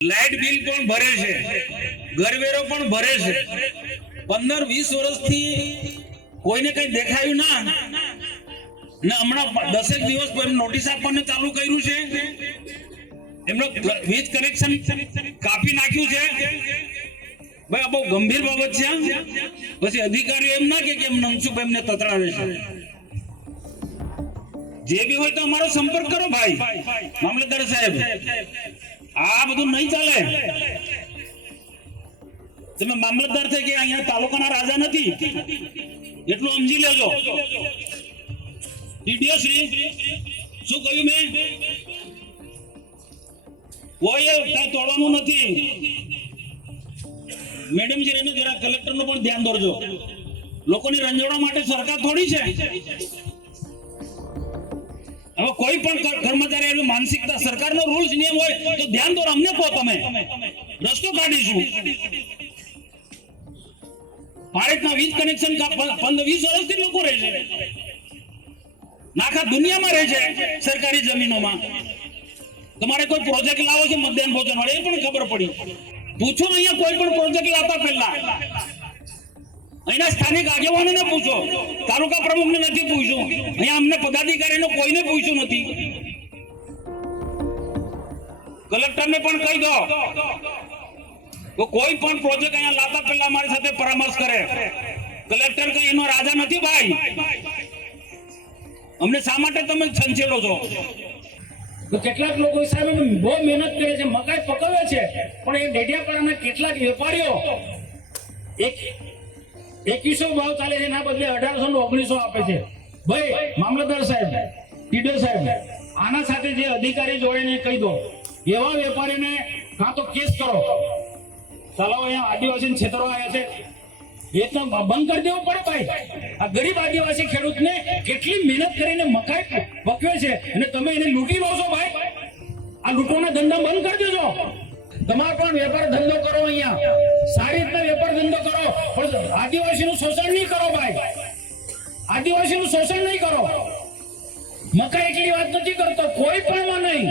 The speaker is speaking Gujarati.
લાઇટ બિલ પણ ભરે છે, ઘરવેરો પણ ભરે છે. 15-20 વર્ષથી કોઈને કઈ દેખાયું ના ને હમણાં 10 દિવસ પર નોટિસ આપવાનું ચાલુ કર્યું છે. એમનો વીજ કનેક્શન કાપી નાખ્યું છે. ભાઈ આ બહુ ગંભીર બાબત છે. પછી અધિકારીઓ એમ ના કે એમ નમસુભાઈ એમને તતરાવે છે. જે બી હોય તો અમારો સંપર્ક કરો ભાઈ મામલતદાર સાહેબ. આ બધું નહીં ચાલે. તમે મામલતદાર થઈ કે અહીંયા તાલુકાના રાજા નથી એટલું સમજી લેજો. ડીડીઓ શ્રી શું કહ્યું મેં? કોઈ કઈ તોડવાનું નથી. મેડમ જી એને જરા કલેક્ટર નું પણ ધ્યાન દોરજો. લોકોની રંજોડા માટે સરકાર થોડી છે. હવે કોઈ પણ કર્મચારી એનું માનસિકતા સરકારનો રૂલ્સ નિયમ હોય તો ધ્યાન દોરો. અમને કહો, તમે રસ્તો કાઢીશું. ભારતના વીજ કનેક્શન 15-20 વર્ષથી લોકો રહે છે, આખા દુનિયામાં રહે છે સરકારી જમીનોમાં. તમારે કોઈ પ્રોજેક્ટ લાવો છે મધ્યાહન ભોજન વાળો, એ પણ ખબર પડી. પૂછો અહીંયા કોઈ પણ પ્રોજેક્ટ લાવતા પહેલા અહીંના સ્થાનિક આગેવાનોને પૂછો. તાલુકા પ્રમુખને નથી પૂછ્યું, અહીંયા અમને પદાધિકારીને કોઈને પૂછ્યું નથી. કલેક્ટરને પણ કહી દો તો કોઈ પણ પ્રોજેક્ટ અહીંયા લાવતા પહેલા અમારી સાથે પરામર્શ કરે. કલેક્ટર કઈ એનો રાજા નથી ભાઈ. અમને શા માટે તમે છંછેડો છો? તો કેટલાક લોકો સાહેબ બહુ મહેનત કરે છે, મકાઈ પકવે છે, પણ એ ડેડિયાપાડાના કેટલાક વેપારીઓ 2100 ભાવ ચાલે છે એના બદલે 1800 ને 1900 આપે છે. ભાઈ મામલતદાર સાહેબ, ટીડીઓ સાહેબ, આના સાથે જે અધિકારી જોડે કહી દો, એવા વેપારીને કાં તો કેસ કરો. ચાલો અહીંયા આદિવાસી છેતરવા આવ્યા છે એ તો બંધ કરી દેવું પડે ભાઈ. આ ગરીબ આદિવાસી ખેડૂતને કેટલી મહેનત કરીને મકાઈ પકવે છે અને તમે એને લૂંટી લો છો ભાઈ. આ લૂંટવાના ધંધા બંધ કરી દેજો. તમારે પણ વેપાર ધંધો કરો, અહીંયા સારી રીતના વેપાર ધંધો કરો, પણ આદિવાસીનું શોષણ નહીં કરો ભાઈ. આદિવાસીનું શોષણ નહીં કરો. મકાઈ એટલી વાત નથી કરતો, કોઈ પણ નહીં.